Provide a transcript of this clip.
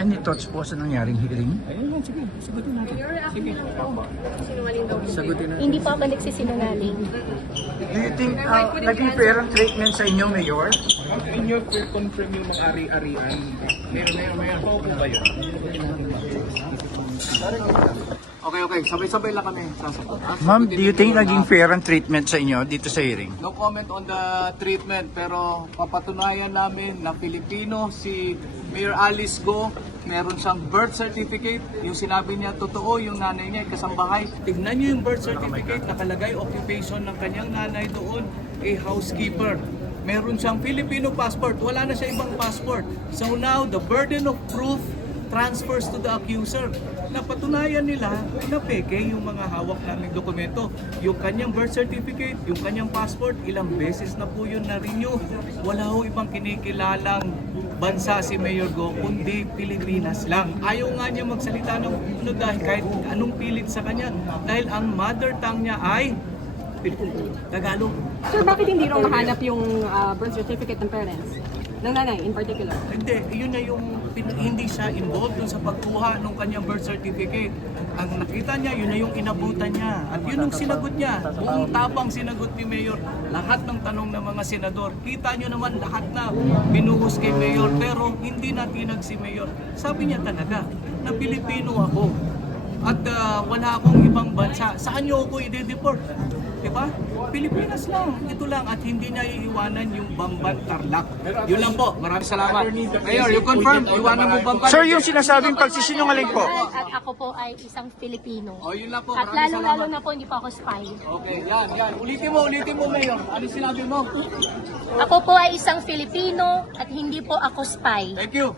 Any thoughts po sa nangyaring hearing? Ayun lang, sige, sagutin natin. Sige. Sinungaling daw. Sagutin natin. Hindi pa ako nagsisinungaling. Do you think naging fair ang treatment sa inyo, Mayor? Inyo confirm yung mga ari-arian. Meron. Paupo kayo. Okay. Sabay-sabay lang kami sasagot. Ma'am, do you think naging fair ang treatment sa inyo dito sa hearing? No comment on the treatment, pero papatunayan namin na Pilipino si Mayor Alice Go. Meron siyang birth certificate. Yung sinabi niya, totoo, yung nanay niya ay kasambahay. Tignan niyo yung birth certificate, nakalagay occupation ng kanyang nanay doon, a housekeeper. Meron siyang Filipino passport, wala na siya ibang passport. So now, the burden of proof transfers to the accuser. Napatunayan nila na peke yung mga hawak naming dokumento. Yung kanyang birth certificate, yung kanyang passport, ilang beses na po yun na-renew. Wala ho ibang kinikilalang bansa si Mayor Go, kundi Pilipinas lang. Ayaw nga niya magsalita ng ano dahil kahit anong pilit sa kanya. Dahil ang mother tongue niya ay Tagalog. Sir, bakit hindi raw mahanap yung birth certificate ng parents? Ng nanay in particular? Hindi, yun na yung hindi siya involved dun sa pagkuha ng kanyang birth certificate. Ang nakita niya, yun na yung inabutan niya. At yun yung sinagot niya. Buong tapang sinagot ni Mayor. Lahat ng tanong ng mga senador. Kita nyo naman lahat na binuhos kay Mayor. Pero hindi natinag si Mayor. Sabi niya talaga na Pilipino ako. At wala akong ibang bansa. Saan niyo ako i-deport? Diba? Pilipinas lang. Ito lang. At hindi niya iiwanan yung Bamban Tarlac. Yun lang po. Maraming salamat. Mayor, you confirm. Iwanan mo Bamban. Sir, yung sinasabing pagsisinungaling po. At ako po ay isang Pilipino. O, yun lang po. At Maraming lalong-lalo salamat. na po hindi po ako spy. Okay, yan. Ulitin mo, Mayor. Ano sinabi mo? Ako po ay isang Filipino at hindi po ako spy. Thank you.